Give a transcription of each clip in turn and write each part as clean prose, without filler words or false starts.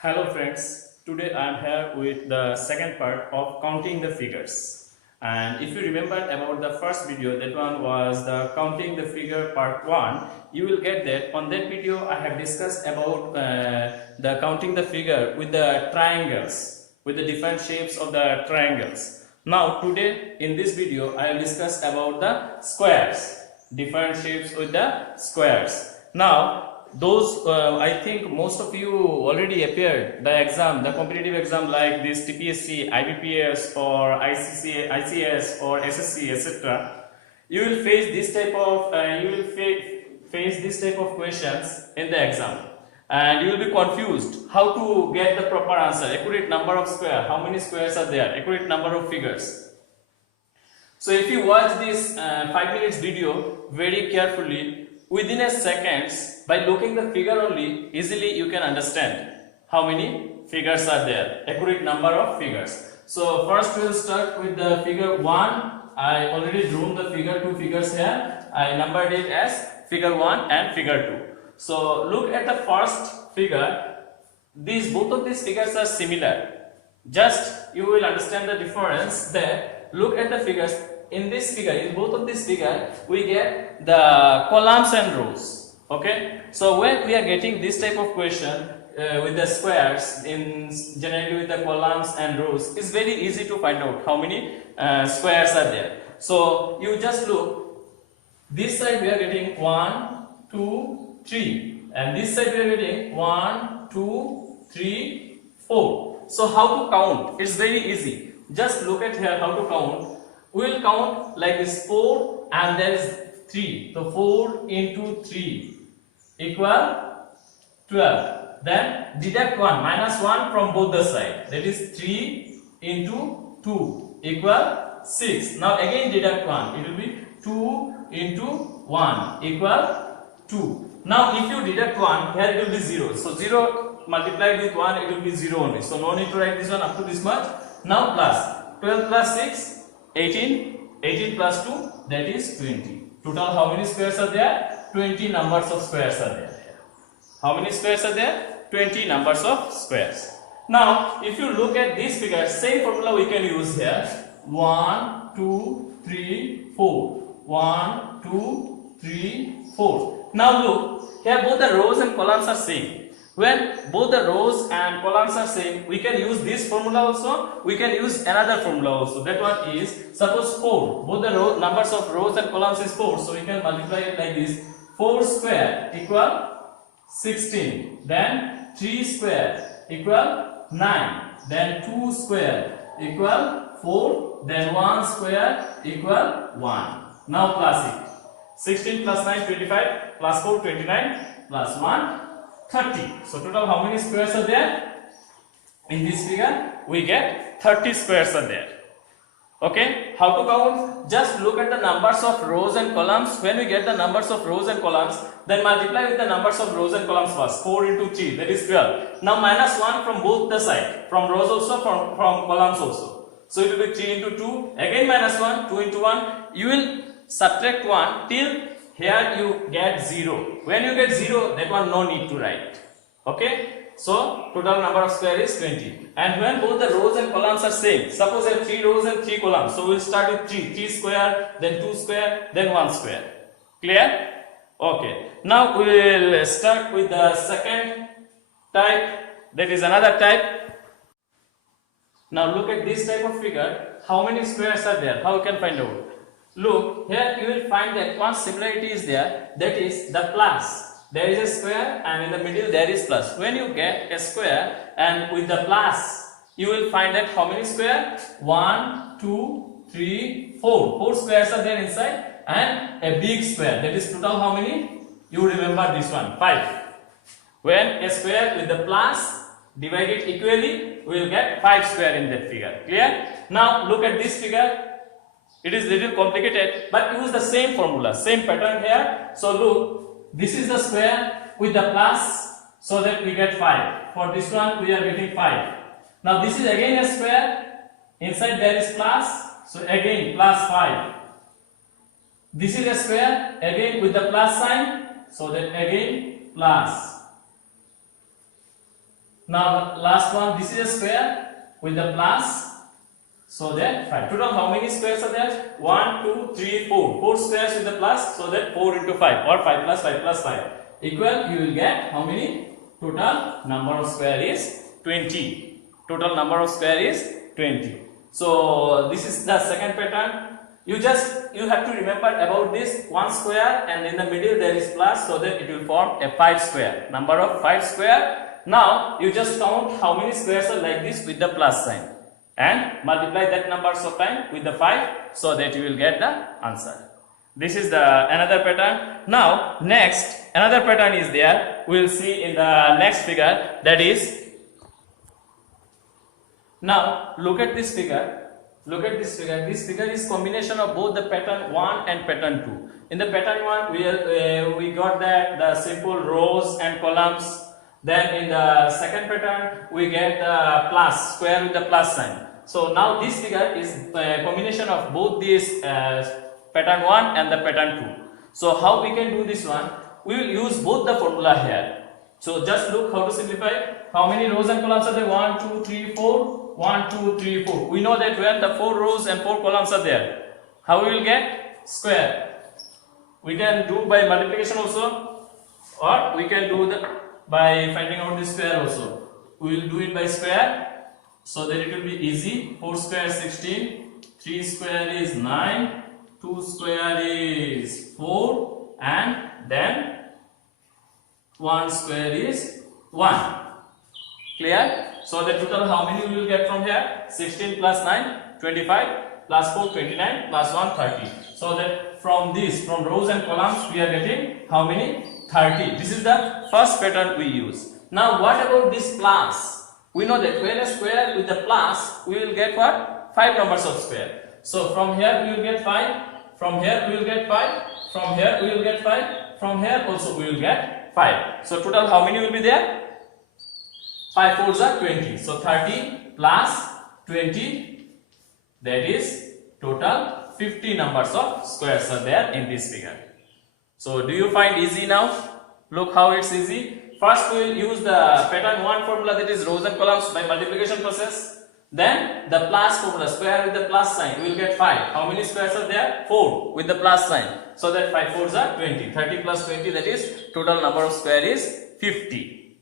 Hello friends, today I am here with the second part of counting the figures. And if you remember about the first video, that one was the counting the figure part 1, you will get that on that video I have discussed about the counting the figure with the triangles, with the different shapes of the triangles. Now today in this video I will discuss about the squares, different shapes with the squares. Now those I think most of you already appeared the exam, the competitive exam like this TPSC, IBPS or ICS or SSC, etc. You will face this type of face this type of questions in the exam, and you will be confused how to get the proper answer, accurate number of square, how many squares are there, accurate number of figures. So if you watch this 5 minutes video very carefully, within a seconds, by looking the figure only, easily you can understand how many figures are there, accurate number of figures. So first we will start with the figure 1. I already drew the figure, two figures here. I numbered it as figure 1 and figure 2. So look at the first figure. Both of these figures are similar. Just you will understand the difference there. Look at the figures. In this figure, in both of these figure, we get the columns and rows. Okay. So when we are getting this type of question with the squares, in generally with the columns and rows, it's very easy to find out how many squares are there. So you just look. This side we are getting 1, 2, 3, and this side we are getting 1, 2, 3, 4. So how to count? It's very easy. Just look at here how to count. We will count like this: 4 and there is 3. So 4 into 3 equal 12. Then deduct 1, minus 1 from both the sides. That is 3 into 2 equal 6. Now again deduct 1. It will be 2 into 1 equal 2. Now if you deduct 1, here it will be 0. So 0 multiplied with 1, it will be 0 only. So no need to write this one up to this much. Now plus 12 plus 6, 18, 18 plus 2, that is 20. Total how many squares are there? 20 numbers of squares are there. How many squares are there? 20 numbers of squares. Now if you look at these figures, same formula we can use here. 1, 2, 3, 4. 1, 2, 3, 4. Now look, here both the rows and columns are same. When both the rows and columns are same, we can use this formula also, we can use another formula also. That one is, suppose 4, both the numbers of rows and columns is 4, so we can multiply it like this: 4 square equal 16, then 3 square equal 9, then 2 square equal 4, then 1 square equal 1. Now plus it. 16 plus 9, 25, plus 4, 29, plus 1, 30. So total how many squares are there? In this figure we get 30 squares are there. Okay, how to count? Just look at the numbers of rows and columns. When we get the numbers of rows and columns, then multiply with the numbers of rows and columns first. 4 into 3, that is 12. Now minus 1 from both the side, from rows also, from columns also. So it will be 3 into 2, again minus 1, 2 into 1. You will subtract 1 till here you get 0. When you get 0, that one no need to write. Okay. So total number of square is 20. And when both the rows and columns are same, suppose I have 3 rows and 3 columns. So we will start with 3. 3 square, then 2 square, then 1 square. Clear? Okay. Now we will start with the second type. That is another type. Now look at this type of figure. How many squares are there? How you can find out? Look, here you will find that one similarity is there, that is the plus. There is a square and in the middle there is plus. When you get a square and with the plus, you will find that how many square? 1, 2, 3, 4. 4 squares are there inside and a big square. That is total how many? You remember this one, 5. When a square with the plus divided equally, we will get 5 square in that figure. Clear? Now look at this figure. It is little complicated, but use the same formula, same pattern here. So look, this is the square with the plus, so that we get 5. For this one, we are getting 5. Now this is again a square. Inside there is plus, so again plus 5. This is a square, again with the plus sign, so that again plus. Now last one, this is a square with the plus, so that 5. Total how many squares are there? 1, 2, 3, 4. 4 squares with the plus, so that 4 into 5 or 5 plus 5 plus 5 equal, you will get how many? Total number of square is 20. Total number of square is 20. So this is the second pattern. You have to remember about this 1 square and in the middle there is plus, so that it will form a 5 square. Number of 5 square. Now you just count how many squares are like this with the plus sign and multiply that numbers of time with the 5, so that you will get the answer. This is the another pattern. Now next another pattern is there. We will see in the next figure, that is, now look at this figure. Look at this figure. This figure is combination of both the pattern 1 and pattern 2. In the pattern 1 we got that the simple rows and columns. Then in the second pattern we get the plus, square with the plus sign. So now this figure is a combination of both these pattern 1 and the pattern 2. So how we can do this one? We will use both the formula here. So just look how to simplify. How many rows and columns are there? 1, 2, 3, 4. 1, 2, 3, 4. We know that when the 4 rows and 4 columns are there, how we will get? Square. We can do by multiplication also, or we can do by finding out the square also. We will do it by square, so that it will be easy. 4 square is 16, 3 square is 9, 2 square is 4, and then 1 square is 1. Clear? So the total how many we will get from here? 16 plus 9, 25, plus 4, 29, plus 1, 30. So that from rows and columns we are getting how many? 30. This is the first pattern we use. Now what about this plus? We know that when a square with the plus, we will get what? 5 numbers of square. So from here we will get 5, from here we will get 5, from here we will get 5, from here also we will get 5. So total how many will be there? 5 4s are 20. So 30 plus 20, that is total 50 numbers of squares are there in this figure. So do you find easy now? Look how it's easy. First we will use the pattern 1 formula, that is rows and columns by multiplication process. Then the plus formula, square with the plus sign, we will get 5. How many squares are there? 4 with the plus sign. So that 5 4s are 20. 30 plus 20, that is total number of square is 50.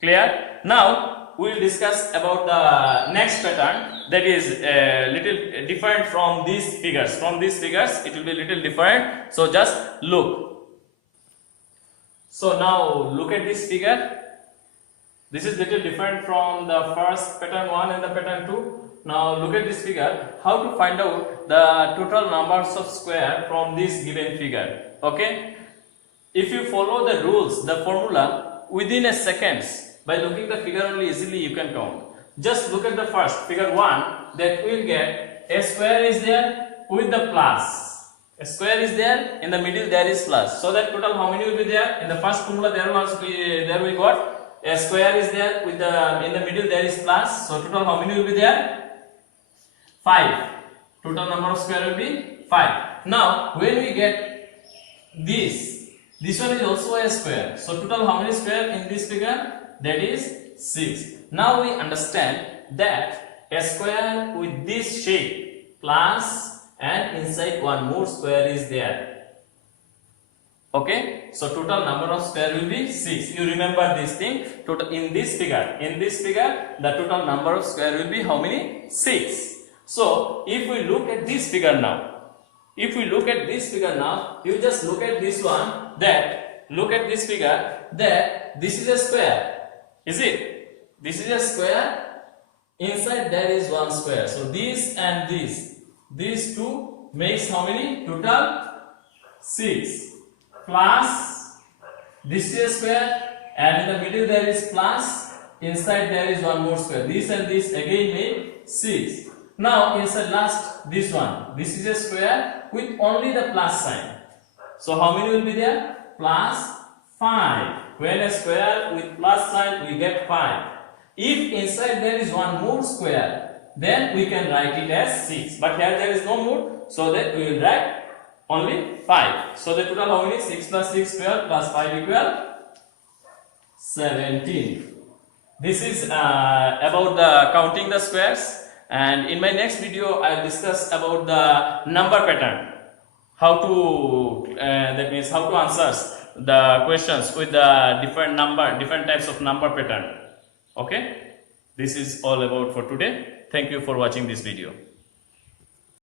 Clear? Now we will discuss about the next pattern, that is a little different from these figures. From these figures it will be a little different. So just look. So now look at this figure. This is little different from the first pattern 1 and the pattern 2. Now look at this figure. How to find out the total numbers of square from this given figure? Okay. If you follow the rules, the formula, within a seconds, by looking the figure only easily you can count. Just look at the first figure 1, that we will get a square is there with the plus. A square is there, in the middle there is plus. So that total how many will be there? In the first formula there we got a square is there with in the middle there is plus. So total how many will be there? 5. Total number of square will be 5. Now when we get this one is also a square. So total how many square in this figure? That is 6. Now we understand that a square with this shape plus and inside one more square is there. Okay, so total number of square will be 6. You remember this thing. Total in this figure the total number of square will be how many? 6. So if we look at this figure now, you just look at this one, that look at this figure, that this is a square. Is it? This is a square. Inside there is one square. So this and this, these two makes how many? Total 6. Plus this is a square, and in the middle there is plus. Inside there is one more square. This and this again make 6. Now inside last this one. This is a square with only the plus sign. So how many will be there? Plus 5. When a square with plus sign we get 5. If inside there is one more square, then we can write it as 6. But here there is no more, so that we will write only 5. So the total how many? 6 plus 6 12 plus 5 equal 17. This is about the counting the squares, and in my next video I'll discuss about the number pattern, how to that means how to answer the questions with the different types of number pattern. Okay, this is all about for today. Thank you for watching this video.